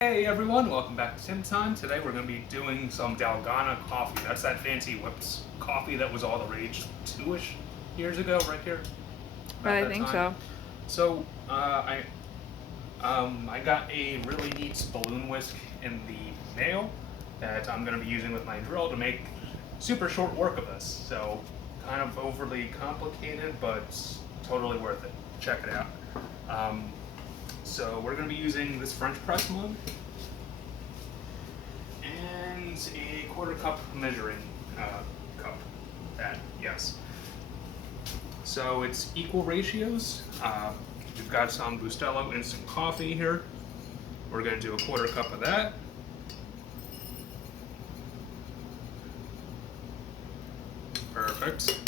Hey everyone, welcome back to Tim Time. Today we're going to be doing some Dalgona coffee. That's that fancy whipped coffee that was all the rage 2-ish years ago, right here. About I that think time. so. So I got a really neat balloon whisk in the mail that I'm going to be using with my drill to make super short work of this. So kind of overly complicated, but totally worth it. Check it out. So we're going to be using this French press mug and a quarter cup measuring cup. Yes. So it's equal ratios. We've got some Bustelo instant coffee here. We're going to do a quarter cup of that. Perfect.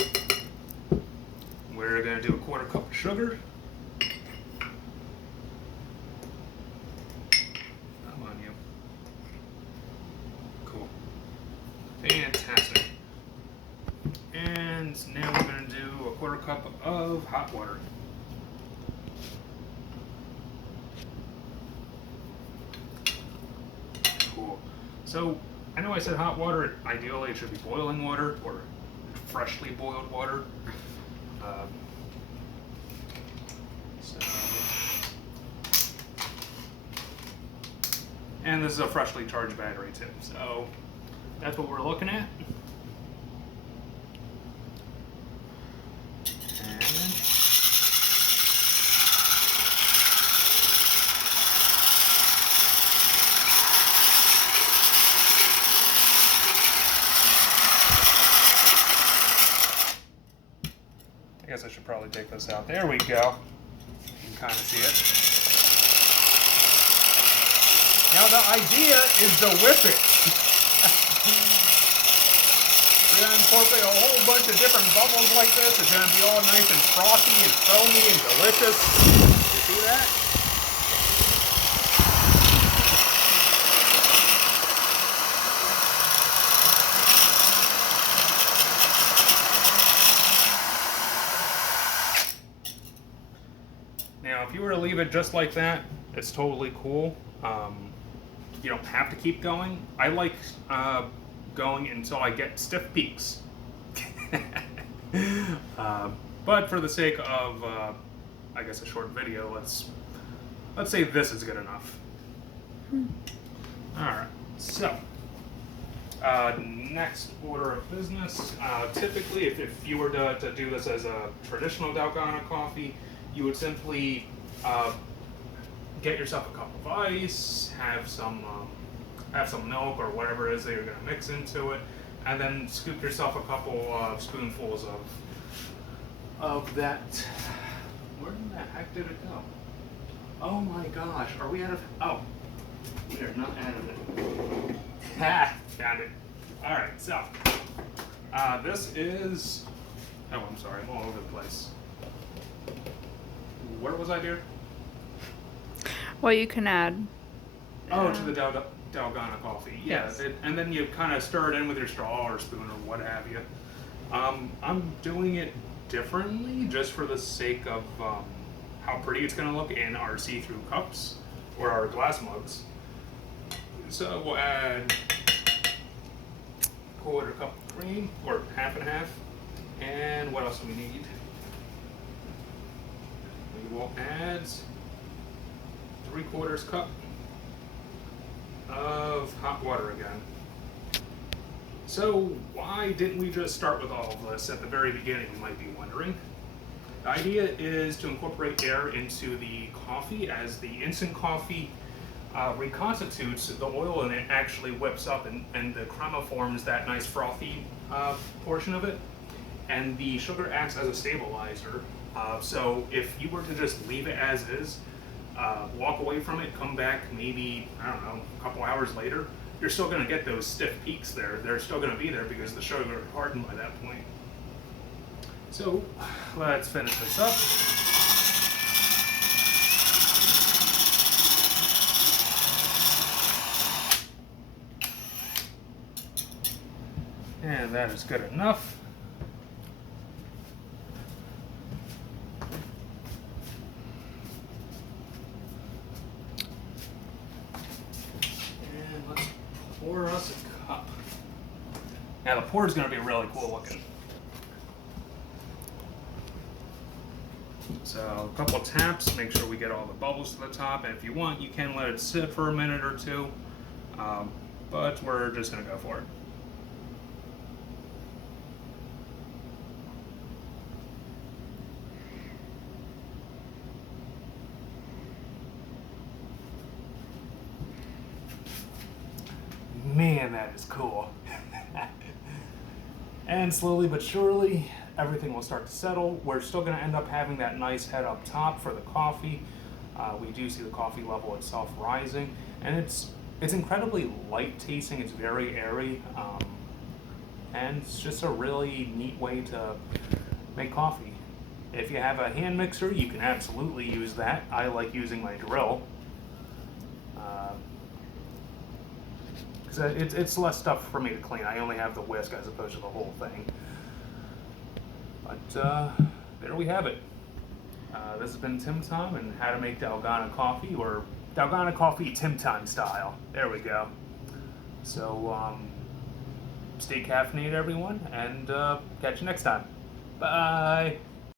We're going to do a quarter cup of sugar. Fantastic. And now we're going to do a quarter cup of hot water. Cool. So I know I said hot water. Ideally, it should be boiling water or freshly boiled water. And this is a freshly charged battery too. So that's what we're looking at. I guess I should probably take this out. There we go. You can kind of see it. Now the idea is to whip it. We're going to incorporate a whole bunch of different bubbles like this. It's going to be all nice and frothy and foamy and delicious. You see that? Now, if you were to leave it just like that, it's totally cool. You don't have to keep going. I like going until I get stiff peaks. But for the sake of, I guess, a short video, let's say this is good enough. All right. So, next order of business. Typically, if you were to do this as a traditional Dalgona coffee, you would simply get yourself a cup of ice, have some milk or whatever it is that you're going to mix into it, and then scoop yourself a couple of spoonfuls of that. Where in the heck did it go? Oh my gosh, are we out of? Oh, we are not out of it. Ha! Found it. All right, so this is. Oh, I'm sorry, I'm all over the place. Where was I, dear? Well, you can add. Oh, to the Dalgona coffee. Yes. And then you kind of stir it in with your straw or spoon or what have you. I'm doing it differently just for the sake of how pretty it's going to look in our see-through cups or our glass mugs. So we'll add a quarter cup of cream, or half and half. And what else do we need? We will add 3/4 cup of hot water again. So why didn't we just start with all of this at the very beginning, you might be wondering. The idea is to incorporate air into the coffee. As the instant coffee reconstitutes, the oil in it actually whips up and the crema forms that nice frothy portion of it. And the sugar acts as a stabilizer. So if you were to just leave it as is, walk away from it, come back maybe, I don't know, a couple hours later, you're still going to get those stiff peaks there. They're still going to be there because the sugar hardened by that point. So let's finish this up. And that is good enough. pour us a cup. Now the pour is going to be really cool looking. So a couple of taps, make sure we get all the bubbles to the top, and if you want, you can let it sit for a minute or two, but we're just going to go for it. Man, that is cool. And slowly but surely, everything will start to settle. We're still going to end up having that nice head up top for the coffee. We do see the coffee level itself rising, and it's incredibly light tasting. It's very airy, and it's just a really neat way to make coffee. If you have a hand mixer, you can absolutely use that. I like using my drill. Because it's less stuff for me to clean. I only have the whisk as opposed to the whole thing. But there we have it. This has been Tim Tom and how to make Dalgona coffee, or Dalgona coffee Tim Tom style. There we go. So stay caffeinated, everyone, and catch you next time. Bye.